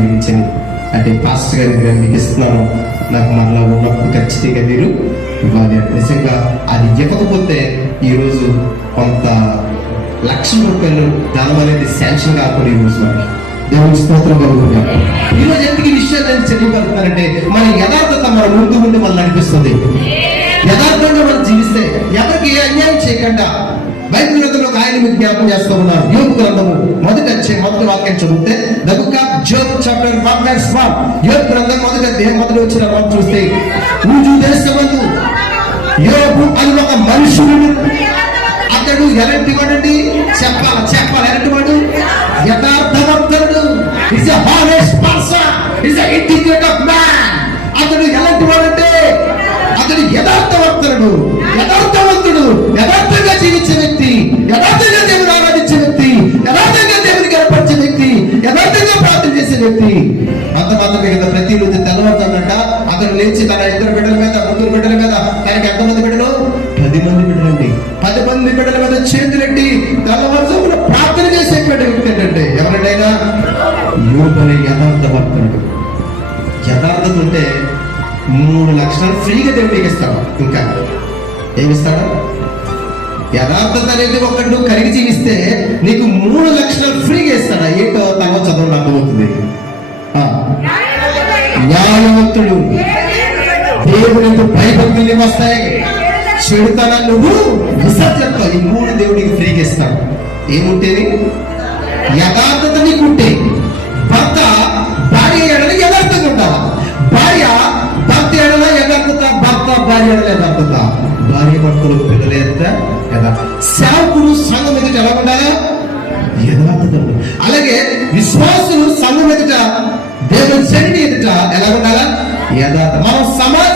దీవించండి. అంటే పాస్టర్ గారి దగ్గర మీకు ఇస్తున్నాను, నాకు మరలా ఉన్నప్పుడు ఖచ్చితంగా మీరు ఇవ్వాలి. నిజంగా అది ఇవ్వకపోతే ఈరోజు కొంత ₹1,00,000 దానం అనేది శాంక్షన్ కాకుండా ఈరోజు మనకి దేవుని స్తోత్రం కలుగుతున్నాం. ఈరోజు ఎందుకు ఈ విషయాలు నేను తెలియపడుతున్నానంటే, మన యథార్థత మన ముందు ఉండి మనం నడిపిస్తుంది. యథార్థంగా మనం జీవిస్తే ఎవరికి ఏ అన్యాయం చేయకుండా బైబిల్ గ్రంథంలో ఒక ఆయన మీకు జ్ఞాపకం చేస్తూ ఉన్నారు. యోబు గ్రంథము మొదటి వాక్యం చదివితే the book of Job chapter 1:1. యోబు గ్రంథం మొదటి అధ్యాయం మొదటి వచ్చిన మనం చూస్తే, ఊజు దేశమందు యోబు అని ఒక మనుషుడు, అతడు ఎలాంటి వాడండి? చెప్పాలి ఎలాంటి వాడు? యథార్థవంతుడు. Is a honest person, is a integrate of man. అతడు ఎలాంటి వాడంటే అతడు యథార్థవంతుడు, యథార్థంగా జీవించే వ్యక్తి, యథార్థంగా దేవుని ఆరాధించే వ్యక్తి, యథార్థంగా దేవుని గర్పరిచే వ్యక్తి, యథార్థంగా ప్రార్థన చేసే వ్యక్తి. అంత మాత్రమే కదా, ప్రతిరోజు తెల్లవారుతానంట అతను లేచి తన 2 బిడ్డల మీద, 3 బిడ్డల మీద, తనకి ఎంతమంది బిడ్డలు? 10 మంది బిడ్డలండి. 10 మంది బిడ్డల మీద చేతులెట్టి తెల్లవారుజామున ప్రార్థన చేసేటువంటి వ్యక్తి ఏంటంటే ఎవరినైనా యోబు అనే యథార్థవంతుడు. యథార్థత ఉంటే 3 లక్షలు ఫ్రీగా దేవుడికి ఇస్తాడు. ఇంకా ఏమిస్తాడు? యథార్థత అనేది ఒకటి నువ్వు కలిగి జీవిస్తే నీకు 3 లక్షలు ఫ్రీగా ఇస్తాడా? ఏంటో తర్వాత చదవడం అర్థమవుతుంది. న్యాయవంతుడు, దేవునికి భయభక్తులు వస్తాయి, చెడుతనాన్ని నువ్వు విసర్జిస్తావు. ఈ 3 దేవుడికి ఫ్రీగా ఇస్తాడు. ఏముంటేది? యథార్థత నీకుంటే భర్త భార్య ఎడల యథార్థంగా ఉండాలా, భార్య భర్త ఎడల యథార్థత, భర్త భార్య ఎడల యథార్థత, భార్య భర్తలు పిల్లల యథార్థత, సేవకుడు సంఘం ఎదుట ఎలా ఉండాలా? యథార్థత. అలాగే విశ్వాసులు సంఘం ఎదుట, దేవుని సన్నిధి ఎదుట ఎలా ఉండాలా? యథార్థత. మనం సమాజ